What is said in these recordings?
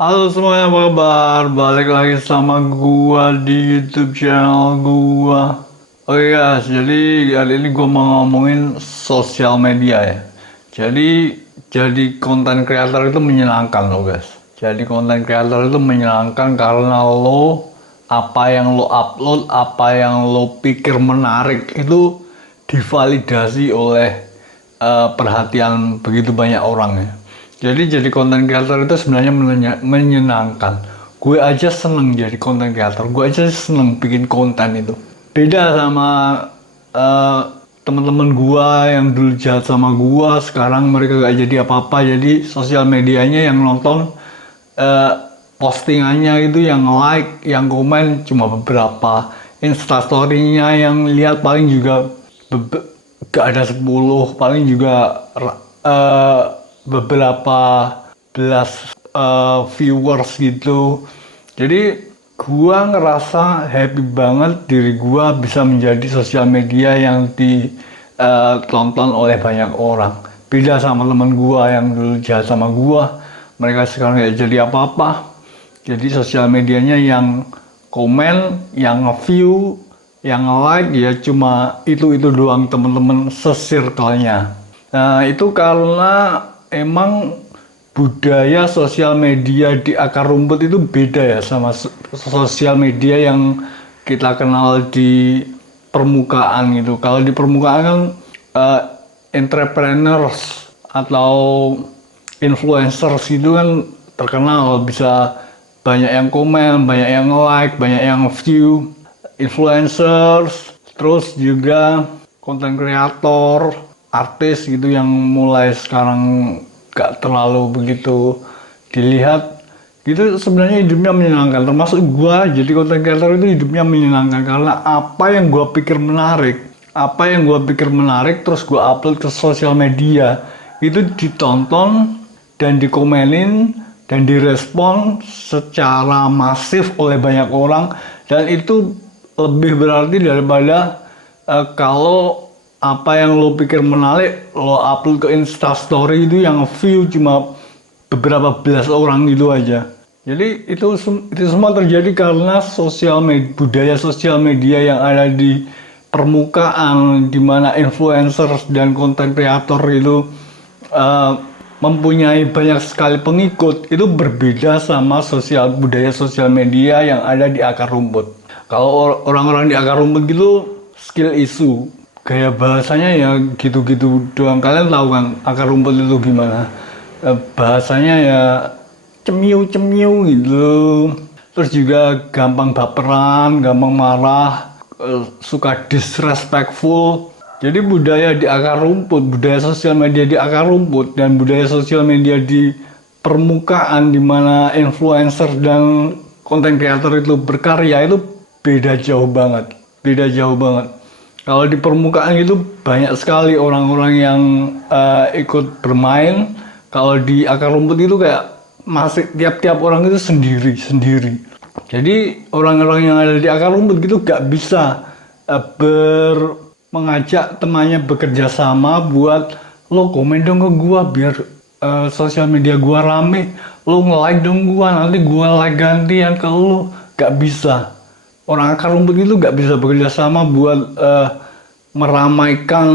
Halo semuanya, apa kabar? Balik lagi sama gua di YouTube channel gua. Oke guys, jadi kali ini gua mau ngomongin sosial media ya. Jadi konten creator itu menyenangkan loh guys. Jadi konten creator itu menyenangkan karena apa yang lo upload, apa yang lo pikir menarik itu divalidasi oleh perhatian begitu banyak orang ya. Jadi konten creator itu sebenarnya menyenangkan. Gue aja seneng jadi konten creator. Gue aja seneng bikin konten itu. Beda sama eh, teman-teman gue yang dulu jahat sama gue, sekarang mereka gak jadi apa-apa. Jadi sosial medianya yang nonton eh, postingannya itu yang like, yang komen cuma beberapa. Instastory-nya yang lihat paling juga gak ada 10, paling juga eh, beberapa belas viewers gitu. Jadi gua ngerasa happy banget diri gua bisa menjadi sosial media yang ditonton oleh banyak orang. Beda sama teman gua yang dulu jahat sama gua, mereka sekarang gak jadi apa-apa. Jadi sosial medianya yang komen, yang view, yang like ya cuma itu doang temen-temen sesirkelnya. Nah itu karena emang budaya sosial media di akar rumput itu beda ya sama sosial media yang kita kenal di permukaan gitu. Kalau di permukaan kan eh, entrepreneurs atau influencers itu kan terkenal bisa banyak yang komen, banyak yang like, banyak yang view. Influencers, terus juga konten kreator, artis gitu yang mulai sekarang gak terlalu begitu dilihat. Itu sebenarnya hidupnya menyenangkan, termasuk gua jadi konten kreator itu hidupnya menyenangkan karena apa yang gua pikir menarik, terus gua upload ke sosial media itu ditonton dan dikomenin dan direspon secara masif oleh banyak orang, dan itu lebih berarti daripada kalau apa yang lo pikir menarik lo upload ke Instastory itu yang view cuma beberapa belas orang gitu aja. Jadi itu semua terjadi karena budaya sosial media yang ada di permukaan, di mana influencer dan konten kreator itu eh, mempunyai banyak sekali pengikut, itu berbeda sama budaya sosial media yang ada di akar rumput. Kalau orang-orang di akar rumput gitu skill isu, gaya bahasanya ya gitu-gitu doang. Kalian tahu kan akar rumput itu gimana? Bahasanya ya cemiu-cemiu gitu. Terus juga gampang baperan, gampang marah, suka disrespectful. Jadi budaya sosial media di akar rumput dan budaya sosial media di permukaan di mana influencer dan konten kreator itu berkarya itu beda jauh banget. Beda jauh banget. Kalau di permukaan itu banyak sekali orang-orang yang ikut bermain. Kalau di akar rumput itu kayak masih tiap-tiap orang itu sendiri-sendiri. Jadi orang-orang yang ada di akar rumput gitu gak bisa mengajak temannya bekerja sama buat lo komen dong ke gua biar sosial media gua rame, lo nge-like dong gua, nanti gua like gantian ke lo. Gak bisa. Orang akar rumput itu gak bisa bekerja sama buat meramaikan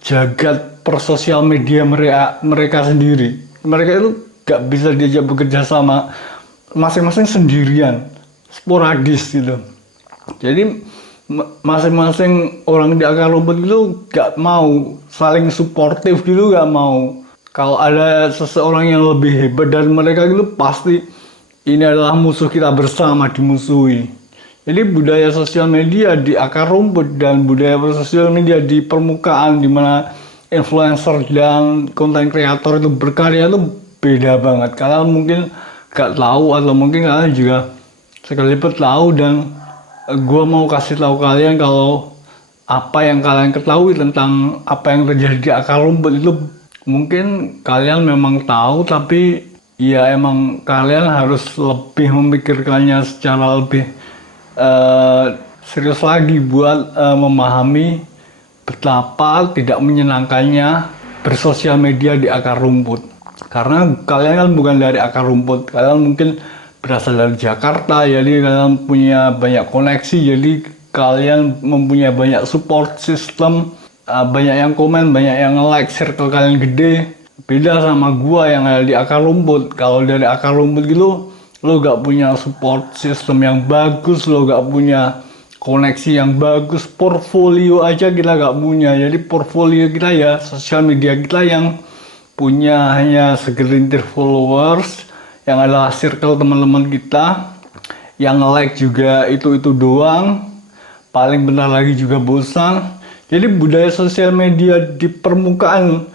jagat persosial media mereka sendiri. Mereka itu gak bisa diajak bekerja sama, masing-masing sendirian, sporadis gitu. Jadi masing-masing orang di akar rumput itu gak mau saling suportif gitu, gak mau. Kalau ada seseorang yang lebih hebat dari mereka gitu, pasti ini adalah musuh kita bersama, dimusuhi. Jadi budaya sosial media di akar rumput dan budaya sosial media di permukaan di mana influencer dan konten kreator itu berkarya itu beda banget. Kalian mungkin gak tahu atau mungkin kalian juga sekelipet tahu, dan gue mau kasih tahu kalian kalau apa yang kalian ketahui tentang apa yang terjadi di akar rumput itu mungkin kalian memang tahu, tapi ya emang kalian harus lebih memikirkannya secara lebih serius lagi buat memahami betapa tidak menyenangkannya bersosial media di akar rumput. Karena kalian kan bukan dari akar rumput, kalian mungkin berasal dari Jakarta, jadi kalian punya banyak koneksi, jadi kalian mempunyai banyak support system, banyak yang komen, banyak yang like, circle kalian gede. Beda sama gua yang ada di akar rumput. Kalau dari akar rumput gitu, lo gak punya support system yang bagus, lo gak punya koneksi yang bagus, portfolio aja kita gak punya. Jadi portfolio kita ya sosial media kita yang punya hanya segelintir followers, yang adalah circle teman-teman kita, yang like juga itu doang, paling benar lagi juga bosan. Jadi budaya sosial media di permukaan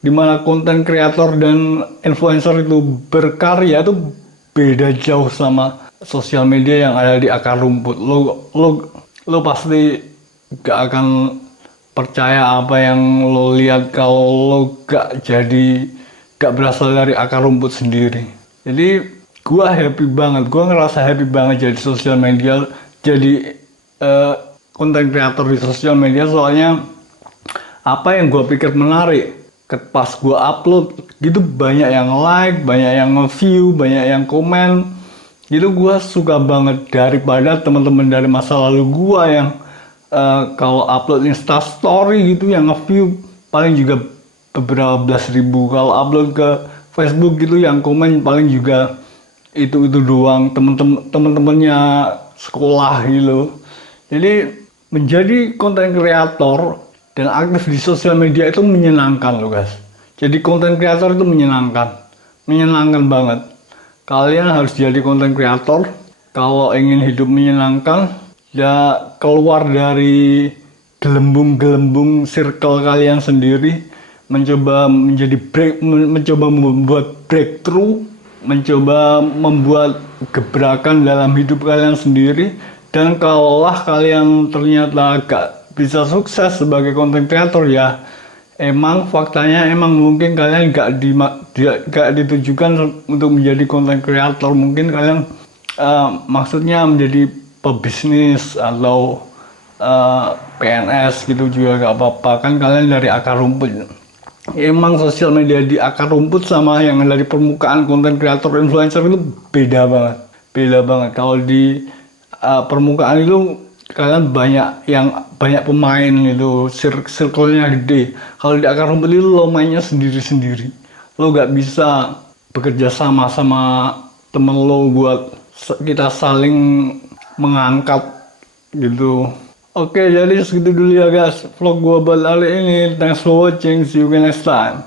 di mana konten kreator dan influencer itu berkarya itu beda jauh sama sosial media yang ada di akar rumput. Lo pasti gak akan percaya apa yang lo lihat kalau lo gak berasal dari akar rumput sendiri. Jadi gua happy banget, gua ngerasa happy banget jadi sosial media, jadi konten kreator di sosial media. Soalnya apa yang gua pikir menarik, pas gua upload gitu banyak yang like, banyak yang nge-view, banyak yang komen. Gitu gua suka banget daripada teman-teman dari masa lalu gua yang kalau upload Insta Story gitu yang nge-view paling juga beberapa belas ribu. Kalau upload ke Facebook gitu yang komen paling juga itu doang, temen-temennya sekolah gitu. Jadi menjadi konten kreator dan aktif di sosial media itu menyenangkan loh guys. Jadi konten kreator itu menyenangkan banget. Kalian harus jadi konten kreator kalau ingin hidup menyenangkan. Ya keluar dari gelembung-gelembung circle kalian sendiri, mencoba membuat breakthrough, mencoba membuat gebrakan dalam hidup kalian sendiri. Dan kalaulah kalian ternyata gak bisa sukses sebagai konten kreator, ya emang faktanya emang mungkin kalian gak ditujukan untuk menjadi konten kreator. Mungkin kalian maksudnya menjadi pebisnis atau PNS gitu juga gak apa-apa, kan kalian dari akar rumput. Emang sosial media di akar rumput sama yang dari permukaan konten kreator influencer itu beda banget. Kalau di permukaan itu kalian banyak pemain gitu, circle-nya gede. Kalau di akar rumput itu lo mainnya sendiri-sendiri, lo gak bisa bekerja sama temen lo buat kita saling mengangkat gitu. Oke, jadi segitu dulu ya guys vlog gua buat hari ini. Thanks for watching, see you next time.